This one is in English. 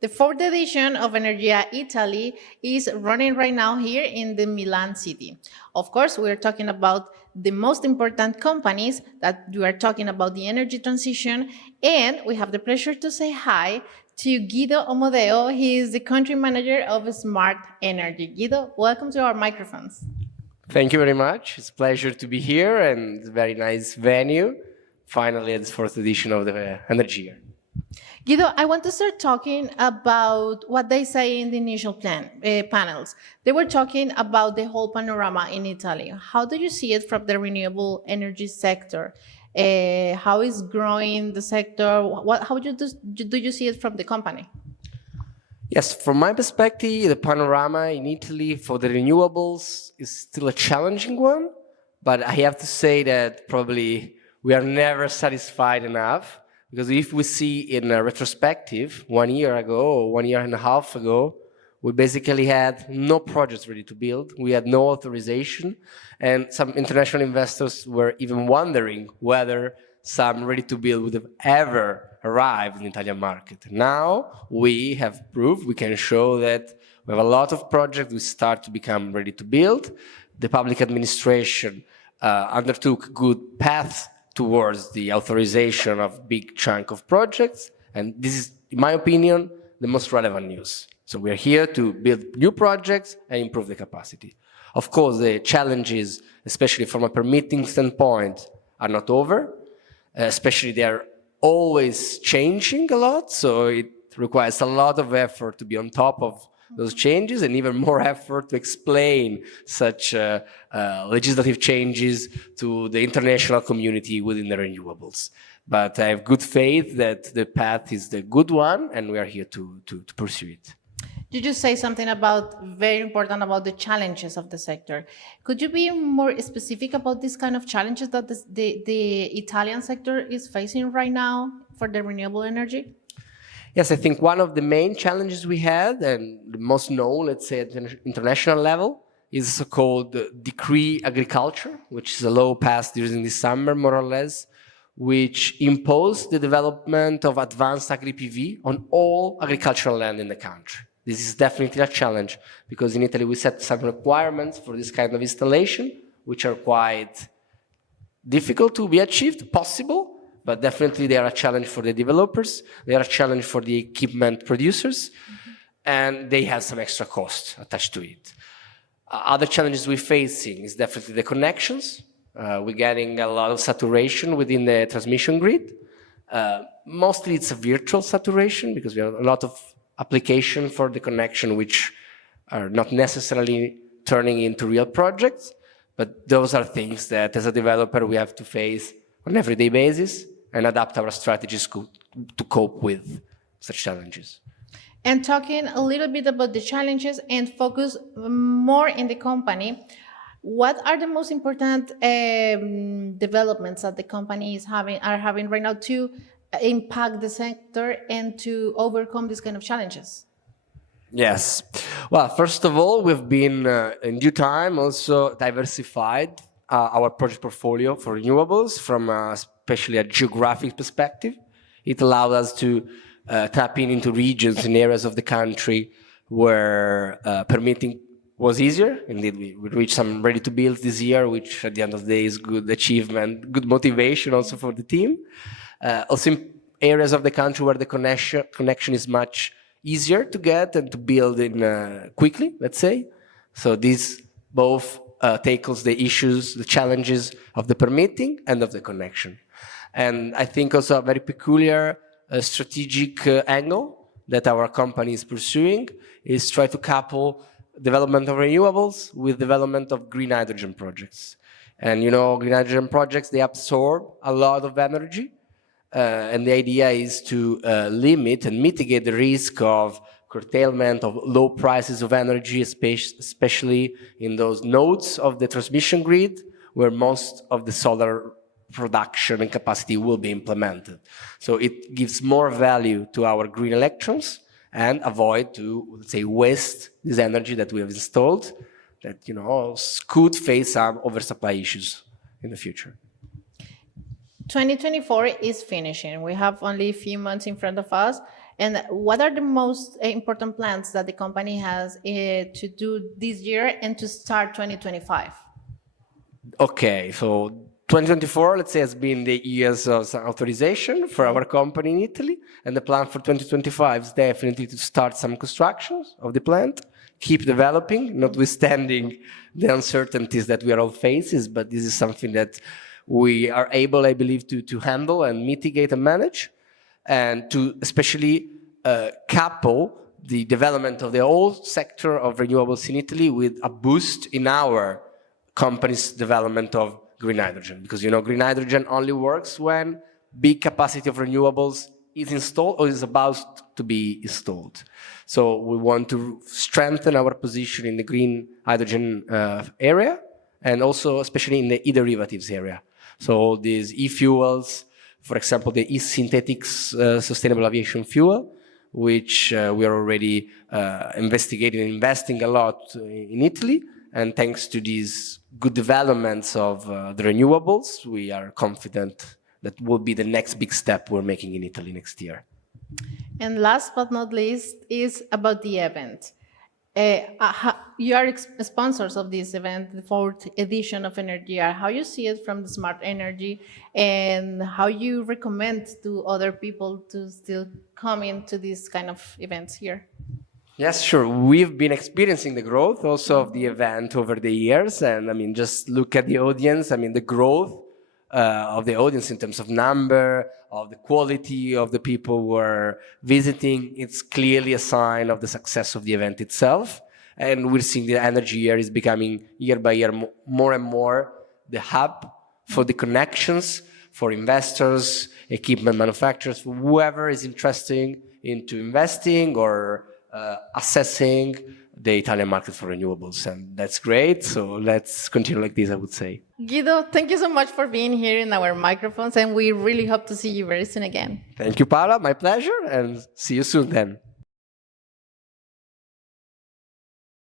The fourth edition of Energyear Italy is running right now here in the Milan city. Of course, we're talking about the most important companies that you are talking about the energy transition, and we have the pleasure to say hi to Guido Omodeo. He is the country manager of Smart Energy. Guido, welcome to our microphones. Thank you very much. It's a pleasure to be here, and it's a very nice venue. Finally, at this fourth edition of the Energyear. Guido, I want to start talking about what they say in the initial panels. They were talking about the whole panorama in Italy. How do you see it from the renewable energy sector? How is growing the sector? How do you see it from the company? Yes, from my perspective, the panorama in Italy for the renewables is still a challenging one, but I have to say that probably we are never satisfied enough. Because if we see in a retrospective, 1 year ago or 1.5 years ago, we basically had no projects ready to build. We had no authorization. And some international investors were even wondering whether some ready to build would have ever arrived in the Italian market. Now we have proved, we can show that we have a lot of projects. We start to become ready to build. The public administration undertook good paths towards the authorization of big chunk of projects. And this is, in my opinion, the most relevant news. So we're here to build new projects and improve the capacity. Of course, the challenges, especially from a permitting standpoint, are not over. Especially they're always changing a lot. So it requires a lot of effort to be on top of those changes, and even more effort to explain such legislative changes to the international community within the renewables. But I have good faith that the path is the good one, and we are here to pursue it. You just say something about very important about the challenges of the sector. Could you be more specific about these kind of challenges that the Italian sector is facing right now for the renewable energy? Yes, I think one of the main challenges we had, and the most known, let's say, at the international level, is so-called decree agriculture, which is a law passed during the summer, more or less, which imposed the development of advanced agri-PV on all agricultural land in the country. This is definitely a challenge, because in Italy we set some requirements for this kind of installation, which are quite difficult to be achieved, possible, but definitely they are a challenge for the developers, they are a challenge for the equipment producers, and they have some extra cost attached to it. Other challenges we're facing is definitely the connections. We're getting a lot of saturation within the transmission grid. Mostly it's a virtual saturation, because we have a lot of application for the connection which are not necessarily turning into real projects, but those are things that as a developer we have to face on an everyday basis and adapt our strategies to cope with such challenges. And talking a little bit about the challenges and focus more in the company, what are the most important developments that the company are having right now to impact the sector and to overcome these kind of challenges? Yes. Well, first of all, we've been in due time also diversified our project portfolio for renewables from especially a geographic perspective. It allowed us to tap into regions and areas of the country where permitting was easier. Indeed, we reached some ready to build this year, which at the end of the day is good achievement, good motivation also for the team. Also in areas of the country where the connection is much easier to get and to build in quickly, let's say. So this both tackles the issues, the challenges of the permitting and of the connection. And I think also a very peculiar strategic angle that our company is pursuing is try to couple development of renewables with development of green hydrogen projects. And you know, green hydrogen projects, they absorb a lot of energy. And the idea is to limit and mitigate the risk of curtailment of low prices of energy, especially in those nodes of the transmission grid where most of the solar production and capacity will be implemented. So it gives more value to our green electrons and avoid to, let's say, waste this energy that we have installed that, you know, could face some oversupply issues in the future. 2024 is finishing. We have only a few months in front of us. And what are the most important plans that the company has to do this year and to start 2025? Okay, so 2024, let's say, has been the years of some authorization for our company in Italy, and the plan for 2025 is definitely to start some constructions of the plant, keep developing, notwithstanding the uncertainties that we are all facing, but this is something that we are able, I believe, to handle and mitigate and manage, and to especially couple the development of the whole sector of renewables in Italy with a boost in our company's development of green hydrogen. Because, you know, green hydrogen only works when big capacity of renewables is installed or is about to be installed. So we want to strengthen our position in the green hydrogen area, and also especially in the e-derivatives area. So these e-fuels, for example, the e-synthetic sustainable aviation fuel, which we are already investigating and investing a lot in Italy. And thanks to these good developments of the renewables, we are confident that will be the next big step we're making in Italy next year. And last but not least is about the event. You are sponsors of this event, the fourth edition of Energyear. How you see it from the Smart Energy, and how you recommend to other people to still come into these kind of events here? Yes, sure. We've been experiencing the growth also of the event over the years. And I mean, just look at the audience. I mean, the growth of the audience in terms of number, of the quality of the people who are visiting, it's clearly a sign of the success of the event itself. And we're seeing the Energyear is becoming year by year more and more the hub for the connections for investors, equipment manufacturers, whoever is interested into investing or assessing the Italian market for renewables. And that's great. So let's continue like this, I would say. Guido, thank you so much for being here in our microphones, and we really hope to see you very soon again. Thank you, Paula. My pleasure. And see you soon then.